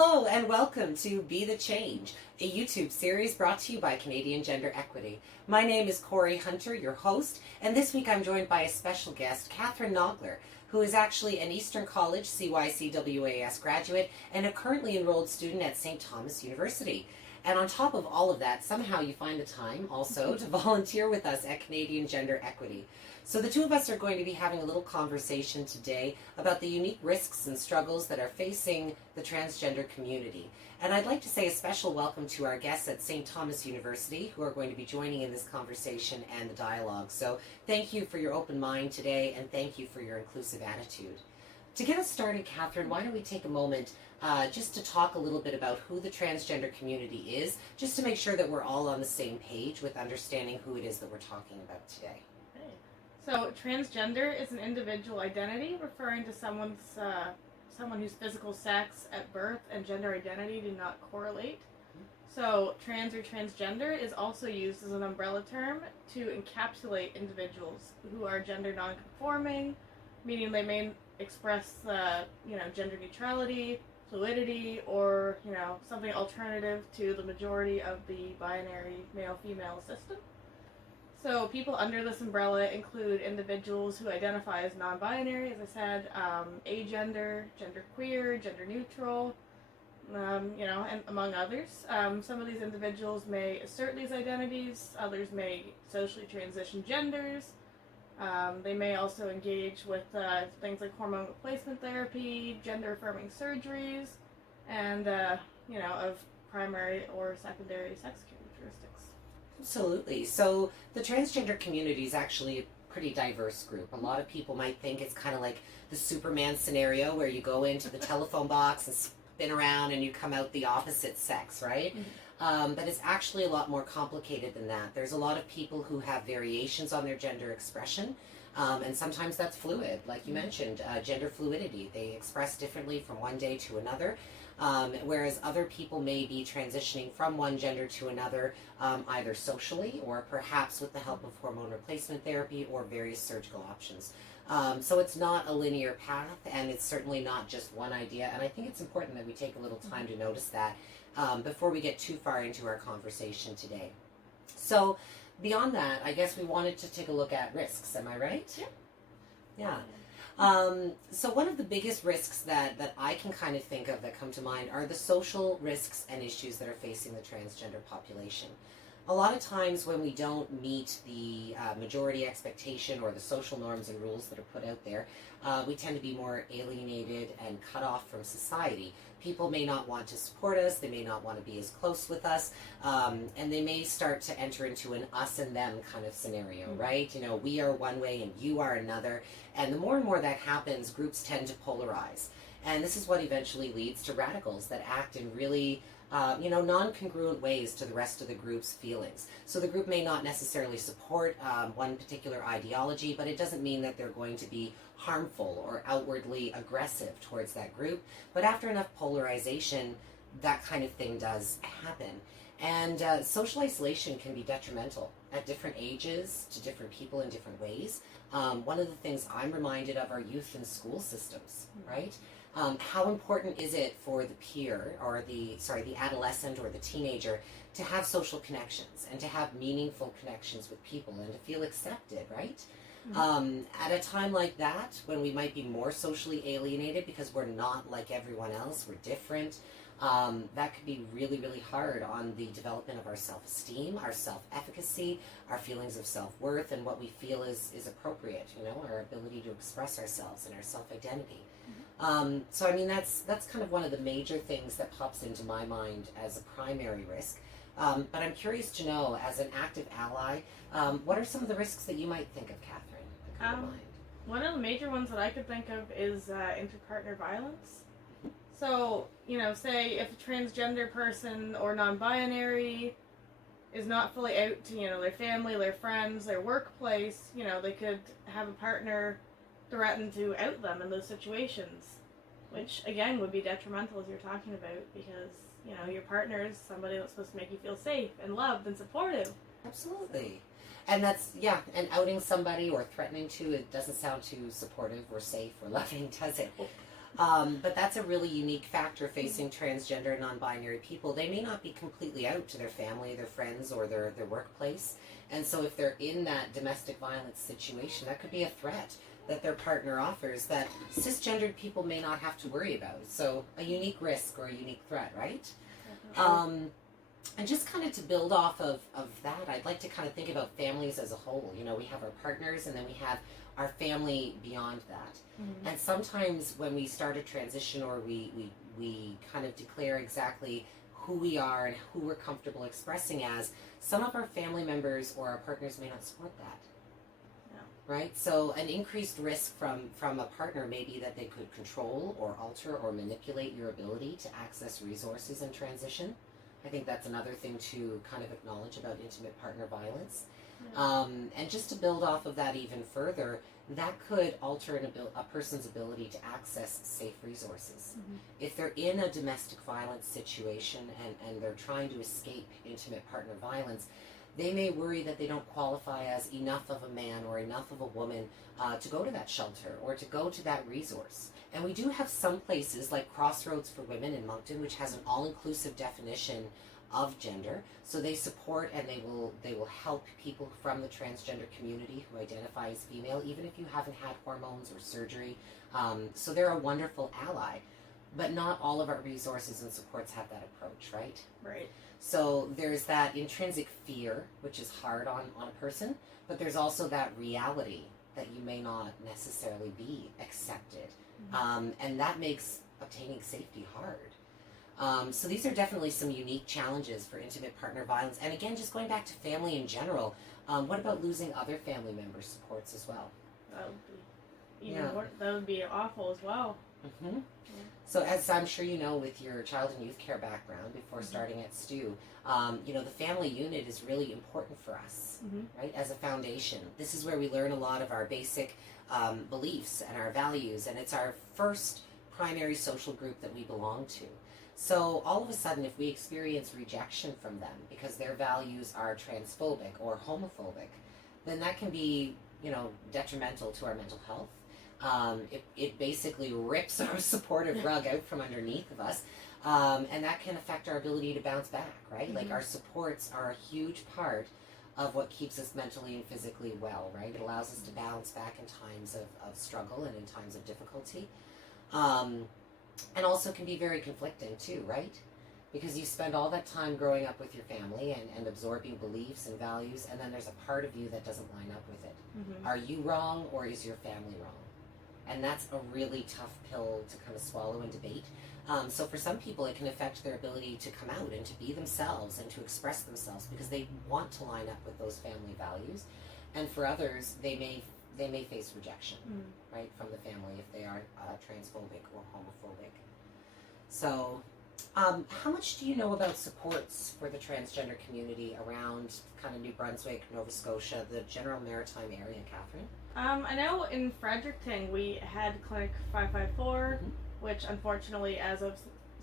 Hello and welcome to Be the Change, a YouTube series brought to you by Canadian Gender Equity. My name is Corey Hunter, your host, and this week I'm joined by a special guest, Katherine Naugler, who is actually an Eastern College CYCWAS graduate and a currently enrolled student at St. Thomas University. And on top of all of that, somehow you find the time also to volunteer with us at Canadian Gender Equity. So the two of us are going to be having a little conversation today about the unique risks and struggles that are facing the transgender community. And I'd like to say a special welcome to our guests at St. Thomas University who are going to be joining in this conversation and the dialogue. So thank you for your open mind today, and thank you for your inclusive attitude. To get us started, Katherine, why don't we take a moment just to talk a little bit about who the transgender community is, just to make sure that we're all on the same page with understanding who it is that we're talking about today. So, transgender is an individual identity referring to someone whose physical sex at birth and gender identity do not correlate. So, trans or transgender is also used as an umbrella term to encapsulate individuals who are gender nonconforming, meaning they may express, gender neutrality, fluidity, or, something alternative to the majority of the binary male-female system. So people under this umbrella include individuals who identify as non-binary, as I said, agender, genderqueer, gender neutral, and among others. Some of these individuals may assert these identities, others may socially transition genders. They may also engage with things like hormone replacement therapy, gender-affirming surgeries, and, of primary or secondary sex characteristics. Absolutely. So the transgender community is actually a pretty diverse group. A lot of people might think it's kind of like the Superman scenario where you go into the telephone box and spin around and you come out the opposite sex, right? Mm-hmm. But it's actually a lot more complicated than that. There's a lot of people who have variations on their gender expression, and sometimes that's fluid, like you mentioned, gender fluidity. They express differently from one day to another. Whereas other people may be transitioning from one gender to another, either socially or perhaps with the help of hormone replacement therapy or various surgical options. So it's not a linear path, and it's certainly not just one idea. And I think it's important that we take a little time to notice that before we get too far into our conversation today. So beyond that, I guess we wanted to take a look at risks. Am I right? Yeah. Yeah. So one of the biggest risks that I can kind of think of that come to mind are the social risks and issues that are facing the transgender population. A lot of times when we don't meet the majority expectation or the social norms and rules that are put out there, we tend to be more alienated and cut off from society. People may not want to support us, they may not want to be as close with us, and they may start to enter into an us and them kind of scenario, right? We are one way and you are another, and the more and more that happens, groups tend to polarize. And this is what eventually leads to radicals that act in really non-congruent ways to the rest of the group's feelings. So the group may not necessarily support one particular ideology, but it doesn't mean that they're going to be harmful or outwardly aggressive towards that group. But after enough polarization, that kind of thing does happen. And social isolation can be detrimental at different ages to different people in different ways. One of the things I'm reminded of are youth and school systems, right? How important is it for the peer or the adolescent or the teenager to have social connections and to have meaningful connections with people and to feel accepted, right? Mm-hmm. At a time like that, when we might be more socially alienated because we're not like everyone else, we're different, that could be really, really hard on the development of our self-esteem, our self-efficacy, our feelings of self-worth, and what we feel is appropriate, our ability to express ourselves and our self-identity. So I mean, that's kind of one of the major things that pops into my mind as a primary risk. But I'm curious to know, as an active ally, what are some of the risks that you might think of, Katherine, that come to mind? One of the major ones that I could think of is interpartner violence. So, say if a transgender person or non-binary is not fully out to, their family, their friends, their workplace, they could have a partner threaten to out them in those situations, which again would be detrimental, as you're talking about, because your partner is somebody that's supposed to make you feel safe and loved and supportive. Absolutely. And that's, and outing somebody or threatening to, it doesn't sound too supportive or safe or loving, does it? But that's a really unique factor facing transgender and non-binary people. They may not be completely out to their family, their friends, or their workplace. And so if they're in that domestic violence situation, that could be a threat that their partner offers that cisgendered people may not have to worry about. So a unique risk or a unique threat, right? And just kind of to build off of that, I'd like to kind of think about families as a whole. You know, we have our partners and then we have our family beyond that. Mm-hmm. And sometimes when we start a transition or we kind of declare exactly who we are and who we're comfortable expressing as, some of our family members or our partners may not support that. Yeah. Right? So an increased risk from a partner may be that they could control or alter or manipulate your ability to access resources in transition. I think that's another thing to kind of acknowledge about intimate partner violence. Yeah. And just to build off of that even further, that could alter a person's ability to access safe resources. Mm-hmm. If they're in a domestic violence situation and they're trying to escape intimate partner violence, they may worry that they don't qualify as enough of a man or enough of a woman to go to that shelter or to go to that resource. And we do have some places like Crossroads for Women in Moncton, which has an all-inclusive definition of gender. So they support and they will help people from the transgender community who identify as female, even if you haven't had hormones or surgery. So they're a wonderful ally. But not all of our resources and supports have that approach, right? Right. So there's that intrinsic fear, which is hard on a person, but there's also that reality that you may not necessarily be accepted. Mm-hmm. And that makes obtaining safety hard. So these are definitely some unique challenges for intimate partner violence. And again, just going back to family in general, what about losing other family member supports as well? That would be awful as well. Mm-hmm. Yeah. So as I'm sure you know with your child and youth care background before starting at STU, the family unit is really important for us, right, as a foundation. This is where we learn a lot of our basic beliefs and our values, and it's our first primary social group that we belong to. So all of a sudden, if we experience rejection from them because their values are transphobic or homophobic, then that can be, detrimental to our mental health. It basically rips our supportive rug out from underneath of us, and that can affect our ability to bounce back, right? Mm-hmm. Like our supports are a huge part of what keeps us mentally and physically well, right? It allows us to bounce back in times of struggle and in times of difficulty. And also can be very conflicting too, right? Because you spend all that time growing up with your family and absorbing beliefs and values, and then there's a part of you that doesn't line up with it. Mm-hmm. Are you wrong or is your family wrong? And that's a really tough pill to kind of swallow and debate. So for some people, it can affect their ability to come out and to be themselves and to express themselves because they want to line up with those family values. And for others, they may face rejection, right, from the family if they are transphobic or homophobic. So how much do you know about supports for the transgender community around kind of New Brunswick, Nova Scotia, the general maritime area, Catherine? I know in Fredericton we had Clinic 554, which unfortunately as of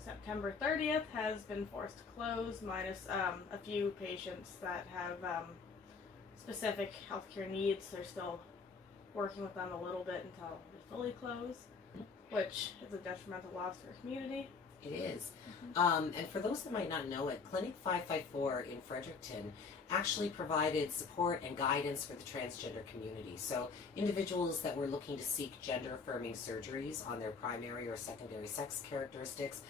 September 30th has been forced to close, minus a few patients that have specific healthcare needs. They're still working with them a little bit until they fully close, which is a detrimental loss to our community. It is. And for those that might not know it, Clinic 554 in Fredericton actually provided support and guidance for the transgender community. So individuals that were looking to seek gender-affirming surgeries on their primary or secondary sex characteristics,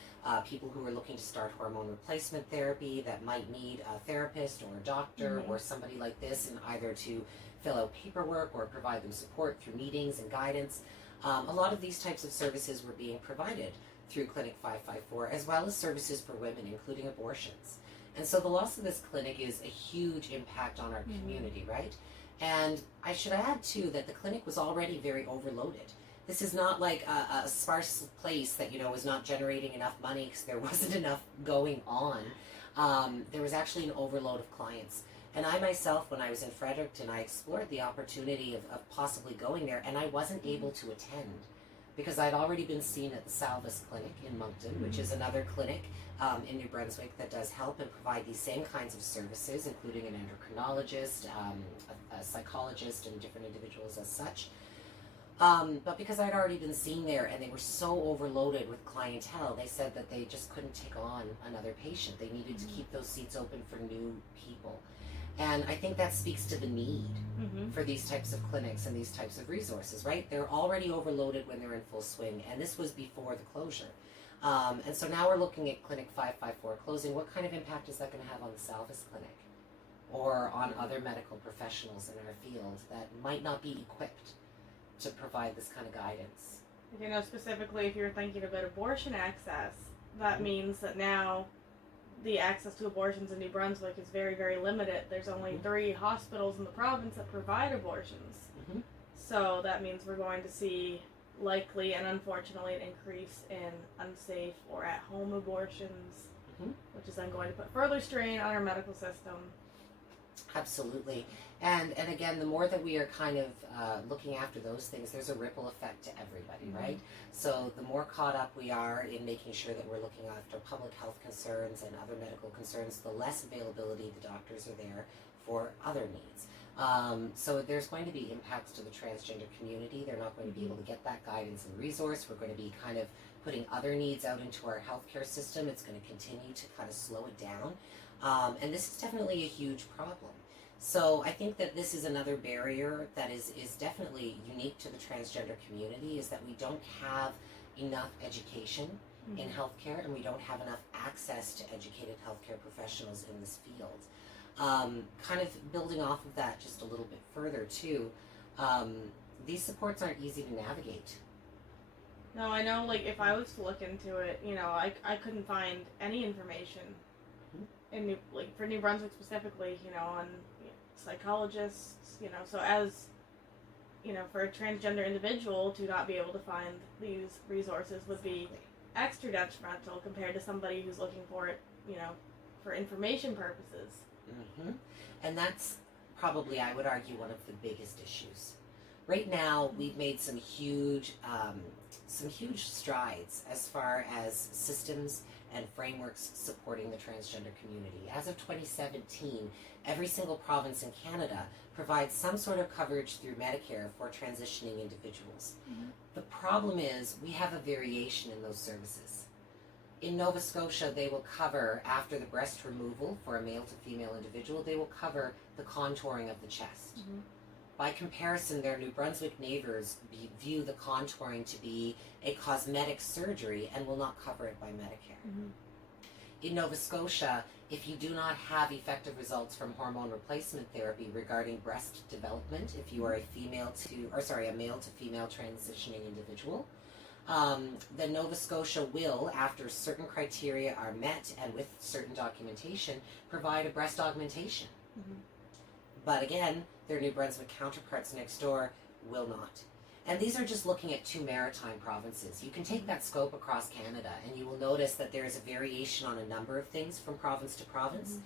people who were looking to start hormone replacement therapy that might need a therapist or a doctor or somebody like this in either to fill out paperwork or provide them support through meetings and guidance. A lot of these types of services were being provided through Clinic 554, as well as services for women, including abortions. And so the loss of this clinic is a huge impact on our community, right? And I should add, too, that the clinic was already very overloaded. This is not like a sparse place that, was not generating enough money because there wasn't enough going on. There was actually an overload of clients. And I myself, when I was in Fredericton, I explored the opportunity of possibly going there, and I wasn't able to attend because I'd already been seen at the Salvis Clinic in Moncton, which is another clinic in New Brunswick that does help and provide these same kinds of services, including an endocrinologist, a psychologist, and different individuals as such. But because I'd already been seen there and they were so overloaded with clientele, they said that they just couldn't take on another patient. They needed to keep those seats open for new people. And I think that speaks to the need for these types of clinics and these types of resources, right? They're already overloaded when they're in full swing, and this was before the closure. And so now we're looking at Clinic 554 closing. What kind of impact is that going to have on the Salvis Clinic or on other medical professionals in our field that might not be equipped to provide this kind of guidance? You know, specifically if you're thinking about abortion access, that means that now the access to abortions in New Brunswick is very, very limited. There's only 3 hospitals in the province that provide abortions. So that means we're going to see, likely and unfortunately, an increase in unsafe or at-home abortions, which is then going to put further strain on our medical system. Absolutely. And again, the more that we are kind of looking after those things, there's a ripple effect to everybody, right? So the more caught up we are in making sure that we're looking after public health concerns and other medical concerns, the less availability the doctors are there for other needs. So there's going to be impacts to the transgender community. They're not going to be able to get that guidance and resource. We're going to be kind of putting other needs out into our healthcare system. It's going to continue to kind of slow it down. And this is definitely a huge problem. So I think that this is another barrier that is definitely unique to the transgender community, is that we don't have enough education in healthcare, and we don't have enough access to educated healthcare professionals in this field. Kind of building off of that just a little bit further too, these supports aren't easy to navigate. No, I know, like, if I was to look into it, you know, I couldn't find any information in for New Brunswick specifically, you know, on psychologists, you know, so as, you know, for a transgender individual to not be able to find these resources would be extra detrimental compared to somebody who's looking for it, you know, for information purposes. And that's probably, I would argue, one of the biggest issues. Right now, we've made some huge strides as far as systems and frameworks supporting the transgender community. As of 2017, every single province in Canada provides some sort of coverage through Medicare for transitioning individuals. The problem is we have a variation in those services. In Nova Scotia, they will cover, after the breast removal for a male to female individual, they will cover the contouring of the chest. By comparison, their New Brunswick neighbors view the contouring to be a cosmetic surgery and will not cover it by Medicare. In Nova Scotia, if you do not have effective results from hormone replacement therapy regarding breast development, if you are a male to female transitioning individual, then Nova Scotia will, after certain criteria are met and with certain documentation, provide a breast augmentation. But again, their New Brunswick counterparts next door will not. And these are just looking at 2 maritime provinces. You can take that scope across Canada and you will notice that there is a variation on a number of things from province to province.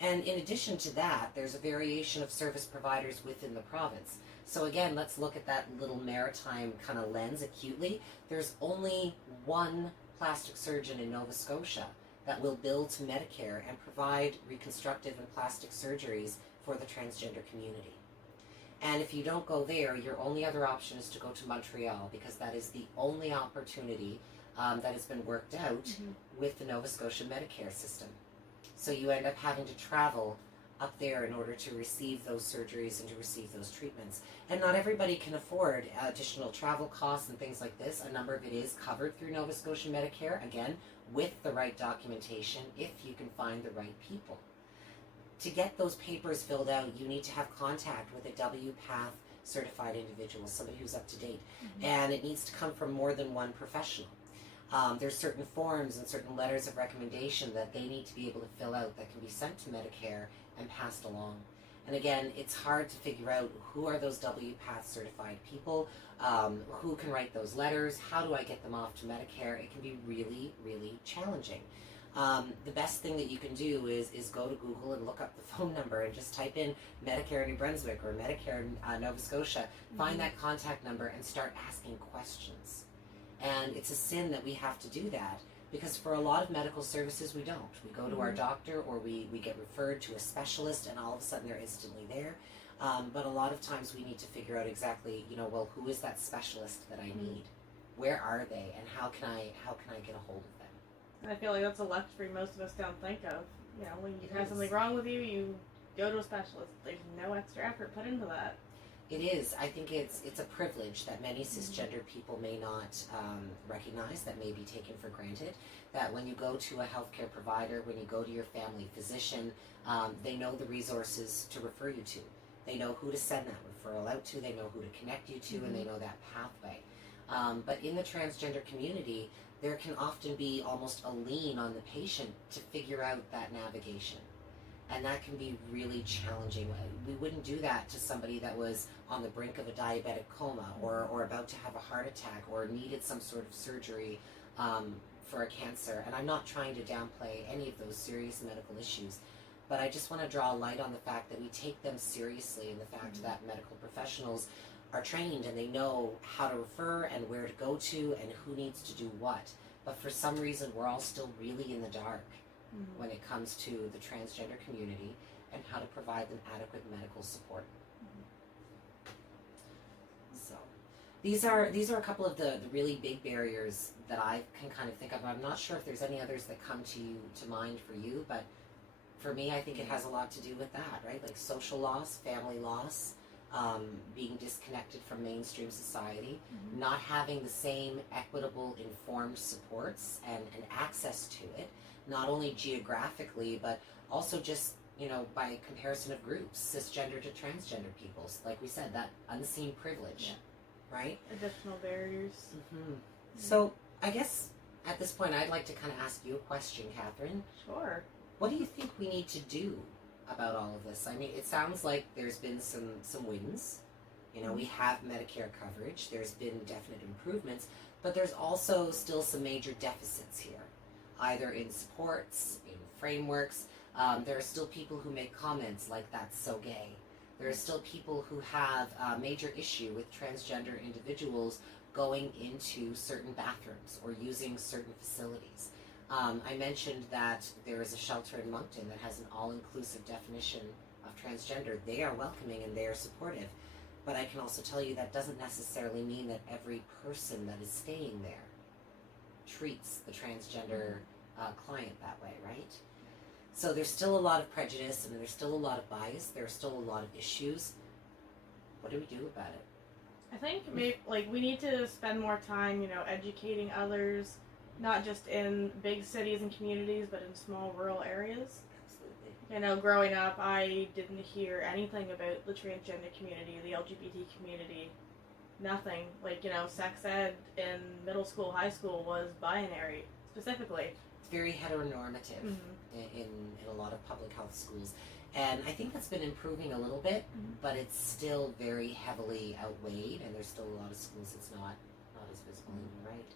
And in addition to that, there's a variation of service providers within the province. So again, let's look at that little maritime kind of lens acutely. There's only one plastic surgeon in Nova Scotia that will bill to Medicare and provide reconstructive and plastic surgeries for the transgender community. And if you don't go there, your only other option is to go to Montreal, because that is the only opportunity that has been worked out with the Nova Scotia Medicare system. So you end up having to travel up there in order to receive those surgeries and to receive those treatments. And not everybody can afford additional travel costs and things like this. A number of it is covered through Nova Scotia Medicare, again, with the right documentation, if you can find the right people. To get those papers filled out, you need to have contact with a WPATH certified individual, somebody who's up to date. And it needs to come from more than one professional. There's certain forms and certain letters of recommendation that they need to be able to fill out that can be sent to Medicare and passed along. And again, it's hard to figure out who are those WPATH certified people, who can write those letters, how do I get them off to Medicare? It can be really, really challenging. The best thing that you can do is go to Google and look up the phone number and just type in Medicare New Brunswick or Medicare Nova Scotia, find that contact number and start asking questions. And it's a sin that we have to do that, because for a lot of medical services we don't. We go to our doctor or we get referred to a specialist and all of a sudden they're instantly there. But a lot of times we need to figure out exactly, well, who is that specialist that I need? Where are they, and how can I get a hold of them? And I feel like that's a luxury most of us don't think of. When you It have is. something wrong with you, you go to a specialist. There's no extra effort put into that. It is. I think it's a privilege that many cisgender people may not recognize, that may be taken for granted. That when you go to a healthcare provider, when you go to your family physician, they know the resources to refer you to. They know who to send that referral out to. They know who to connect you to, and they know that pathway. But in the transgender community, there can often be almost a lien on the patient to figure out that navigation. And that can be really challenging. We wouldn't do that to somebody that was on the brink of a diabetic coma or about to have a heart attack or needed some sort of surgery for a cancer. And I'm not trying to downplay any of those serious medical issues, but I just want to draw a light on the fact that we take them seriously, and the fact that medical professionals are trained and they know how to refer and where to go to and who needs to do what. But for some reason, we're all still really in the dark when it comes to the transgender community and how to provide them adequate medical support. So these are a couple of the really big barriers that I can kind of think of. I'm not sure if there's any others that come to mind for you, but for me, I think it has a lot to do with that, right? Like social loss, family loss, being disconnected from mainstream society, not having the same equitable, informed supports and access to it, not only geographically, but also just, by comparison of groups, cisgender to transgender peoples. Like we said, that unseen privilege, right? Additional barriers. So I guess at this point, I'd like to kind of ask you a question, Katherine. Sure. What do you think we need to do about all of this? I mean, it sounds like there's been some wins. We have Medicare coverage. There's been definite improvements, but there's also still some major deficits here, either in supports, in frameworks. There are still people who make comments like, "That's so gay." There are still people who have a major issue with transgender individuals going into certain bathrooms or using certain facilities. I mentioned that there is a shelter in Moncton that has an all-inclusive definition of transgender. They are welcoming and they are supportive. But I can also tell you that doesn't necessarily mean that every person that is staying there treats the transgender client that way, right? So there's still a lot of prejudice and there's still a lot of bias. There's still a lot of issues. What do we do about it? I think maybe we need to spend more time, educating others, not just in big cities and communities, but in small rural areas. Absolutely. Growing up, I didn't hear anything about the transgender community, the LGBT community. Nothing. Sex ed in middle school, high school was binary, specifically. It's very heteronormative in a lot of public health schools. And I think that's been improving a little bit, but it's still very heavily outweighed, and there's still a lot of schools it's not as visible anymore, right?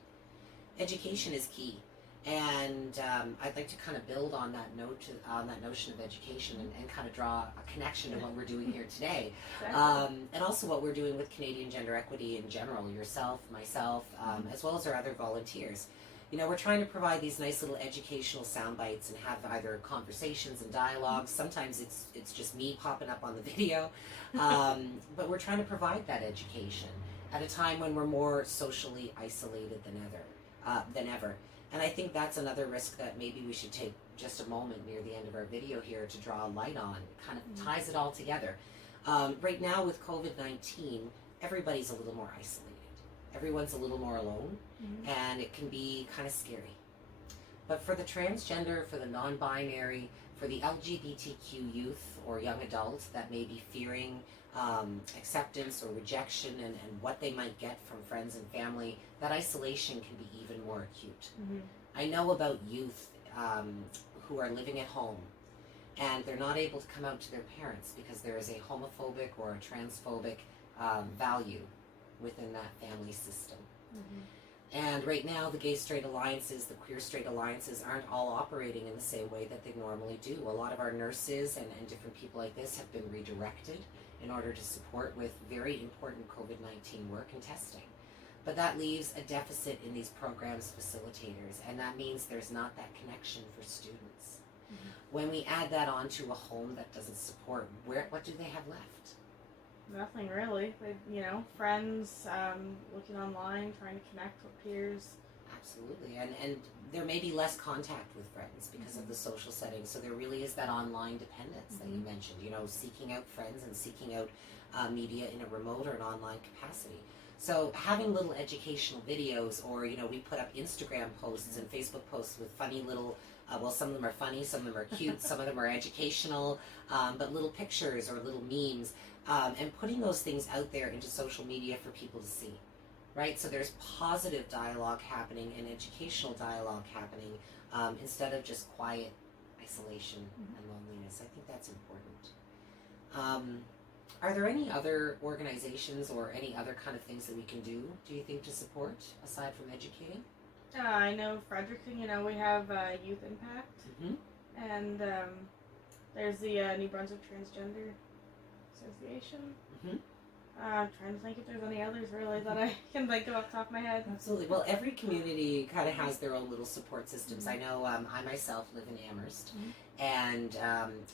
Education is key, and I'd like to kind of build on that notion of education and kind of draw a connection to what we're doing here today, and also what we're doing with Canadian gender equity in general. Yourself, myself, as well as our other volunteers. We're trying to provide these nice little educational sound bites and have either conversations and dialogues. Sometimes it's just me popping up on the video, but we're trying to provide that education at a time when we're more socially isolated than ever. And I think that's another risk that maybe we should take just a moment near the end of our video here to draw a light on. It kind of ties it all together. Right now with COVID-19, everybody's a little more isolated. Everyone's a little more alone, and it can be kind of scary. But for the transgender, for the non-binary, for the LGBTQ youth or young adults that may be fearing acceptance or rejection and what they might get from friends and family, that isolation can be even more acute. I know about youth who are living at home and they're not able to come out to their parents because there is a homophobic or a transphobic value within that family system. And right now, the gay straight alliances, the queer straight alliances aren't all operating in the same way that they normally do. A lot of our nurses and different people like this have been redirected in order to support with very important COVID-19 work and testing. But that leaves a deficit in these programs' facilitators, and that means there's not that connection for students. When we add that onto a home that doesn't support, what do they have left? Nothing really. Friends, looking online, trying to connect with peers. Absolutely, and there may be less contact with friends because of the social setting. So there really is that online dependence that you mentioned. Seeking out friends and seeking out media in a remote or an online capacity. So having little educational videos, or we put up Instagram posts and Facebook posts with funny little. Some of them are funny, some of them are cute, some of them are educational, but little pictures or little memes, and putting those things out there into social media for people to see. Right, so there's positive dialogue happening and educational dialogue happening instead of just quiet isolation and loneliness. I think that's important. Are there any other organizations or any other kind of things that we can do you think, to support aside from educating? I know Fredericton, we have Youth Impact, and there's the New Brunswick Transgender Association. I'm trying to think if there's any others really that I can think of off the top of my head. Absolutely. Well, every community kind of has their own little support systems. I know I myself live in Amherst, and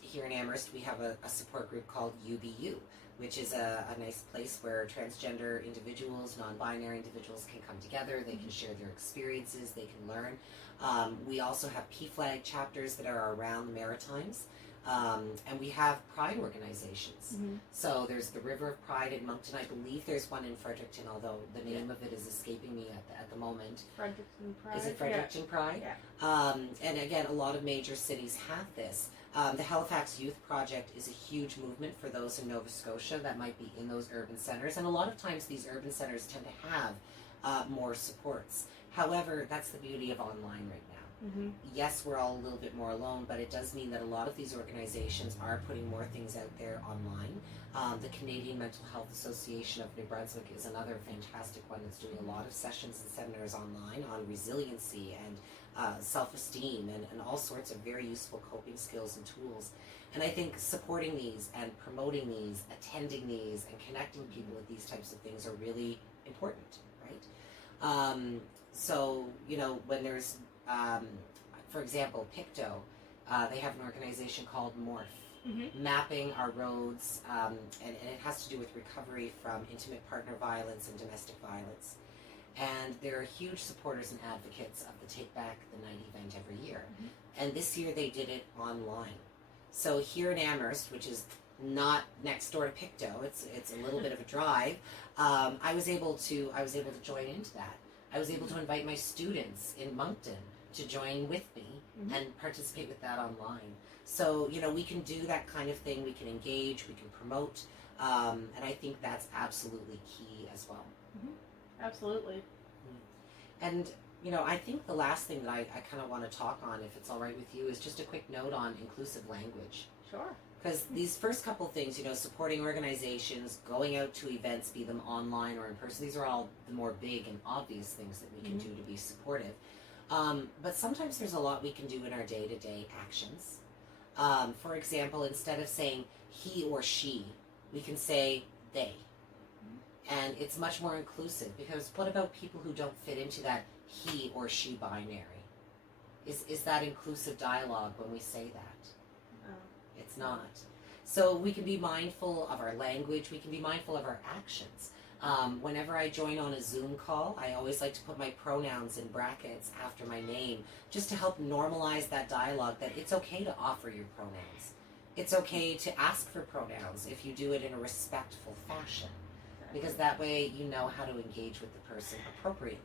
here in Amherst we have a support group called UBU, which is a nice place where transgender individuals, non-binary individuals can come together. They can share their experiences. They can learn. We also have PFLAG chapters that are around the Maritimes. And we have pride organizations. So there's the River of Pride in Moncton. I believe there's one in Fredericton, although the name of it is escaping me at the moment. Fredericton Pride. Is it Fredericton Pride? Yeah. And again, a lot of major cities have this. The Halifax Youth Project is a huge movement for those in Nova Scotia that might be in those urban centres. And a lot of times these urban centres tend to have more supports. However, that's the beauty of online right now. Yes, we're all a little bit more alone, but it does mean that a lot of these organizations are putting more things out there online. The Canadian Mental Health Association of New Brunswick is another fantastic one that's doing a lot of sessions and seminars online on resiliency and self-esteem and all sorts of very useful coping skills and tools. And I think supporting these and promoting these, attending these, and connecting people with these types of things are really important, right? So, when there's for example, PICTO, they have an organization called Morph, mapping our roads, and it has to do with recovery from intimate partner violence and domestic violence. And they're huge supporters and advocates of the Take Back the Night event every year. And this year they did it online. So here in Amherst, which is not next door to PICTO, it's a little bit of a drive, I was able to join into that. I was able to invite my students in Moncton to join with me and participate with that online. So, we can do that kind of thing. We can engage, we can promote, and I think that's absolutely key as well. Absolutely. And, I think the last thing that I kind of want to talk on, if it's all right with you, is just a quick note on inclusive language. Sure. Because these first couple things, supporting organizations, going out to events, be them online or in person, these are all the more big and obvious things that we can do to be supportive. But sometimes there's a lot we can do in our day-to-day actions. For example, instead of saying he or she, we can say they. And it's much more inclusive, because what about people who don't fit into that he or she binary? Is that inclusive dialogue when we say that? It's not. So we can be mindful of our language, we can be mindful of our actions. Whenever I join on a Zoom call, I always like to put my pronouns in brackets after my name, just to help normalize that dialogue that it's okay to offer your pronouns. It's okay to ask for pronouns if you do it in a respectful fashion, because that way you know how to engage with the person appropriately.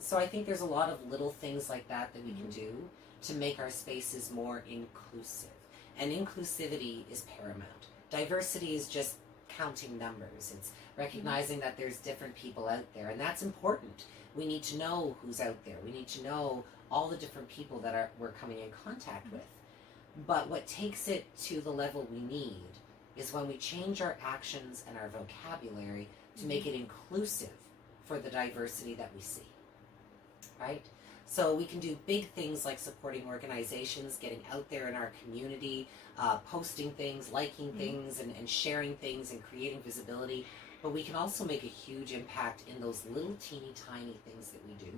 So I think there's a lot of little things like that we can do to make our spaces more inclusive. And inclusivity is paramount. Diversity is just counting numbers. It's recognizing that there's different people out there, and that's important. We need to know who's out there. We need to know all the different people that we're coming in contact with. But what takes it to the level we need is when we change our actions and our vocabulary to make it inclusive for the diversity that we see, right? So we can do big things like supporting organizations, getting out there in our community, posting things, liking things, and sharing things and creating visibility. But we can also make a huge impact in those little teeny tiny things that we do.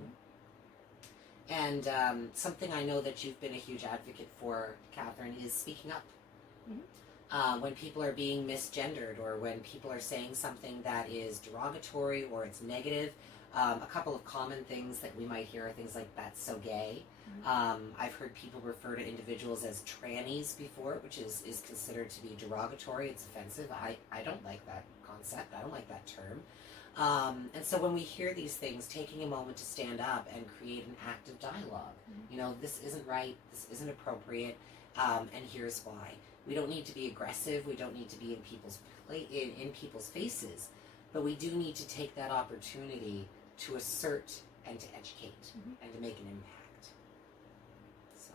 And something I know that you've been a huge advocate for, Katherine, is speaking up. when people are being misgendered, or when people are saying something that is derogatory or it's negative. A couple of common things that we might hear are things like, "That's so gay." I've heard people refer to individuals as trannies before, which is considered to be derogatory. It's offensive. I don't like that concept. I don't like that term. And so when we hear these things, taking a moment to stand up and create an active dialogue. You know, this isn't right, this isn't appropriate, and here's why. We don't need to be aggressive. We don't need to be in people's faces, but we do need to take that opportunity to assert and to educate and to make an impact. So,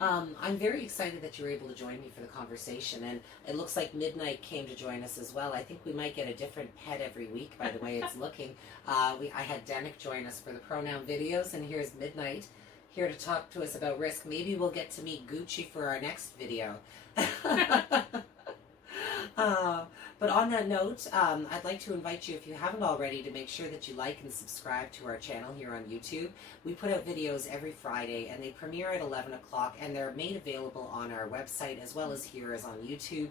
I'm very excited that you were able to join me for the conversation, and it looks like Midnight came to join us as well. I think we might get a different pet every week by the way it's looking. I had Danik join us for the pronoun videos, and here's Midnight here to talk to us about risk. Maybe we'll get to meet Gucci for our next video. But on that note, I'd like to invite you, if you haven't already, to make sure that you like and subscribe to our channel here on YouTube. We put out videos every Friday, and they premiere at 11 o'clock, and they're made available on our website as well as here as on YouTube.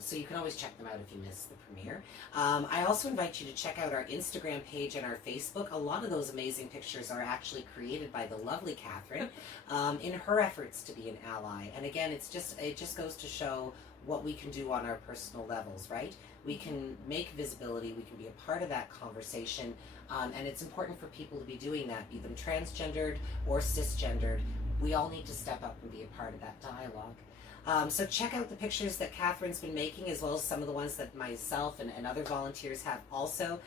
So you can always check them out if you miss the premiere. I also invite you to check out our Instagram page and our Facebook. A lot of those amazing pictures are actually created by the lovely Katherine in her efforts to be an ally. And again, it just goes to show what we can do on our personal levels, right? We can make visibility, we can be a part of that conversation, and it's important for people to be doing that, be them transgendered or cisgendered. We all need to step up and be a part of that dialogue. So check out the pictures that Katherine's been making, as well as some of the ones that myself and other volunteers have also.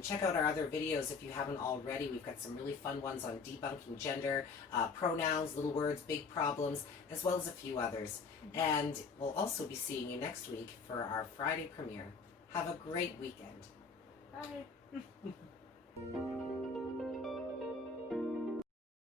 Check out our other videos if you haven't already. We've got some really fun ones on debunking gender, pronouns, little words, big problems, as well as a few others. And we'll also be seeing you next week for our Friday premiere. Have a great weekend. Bye.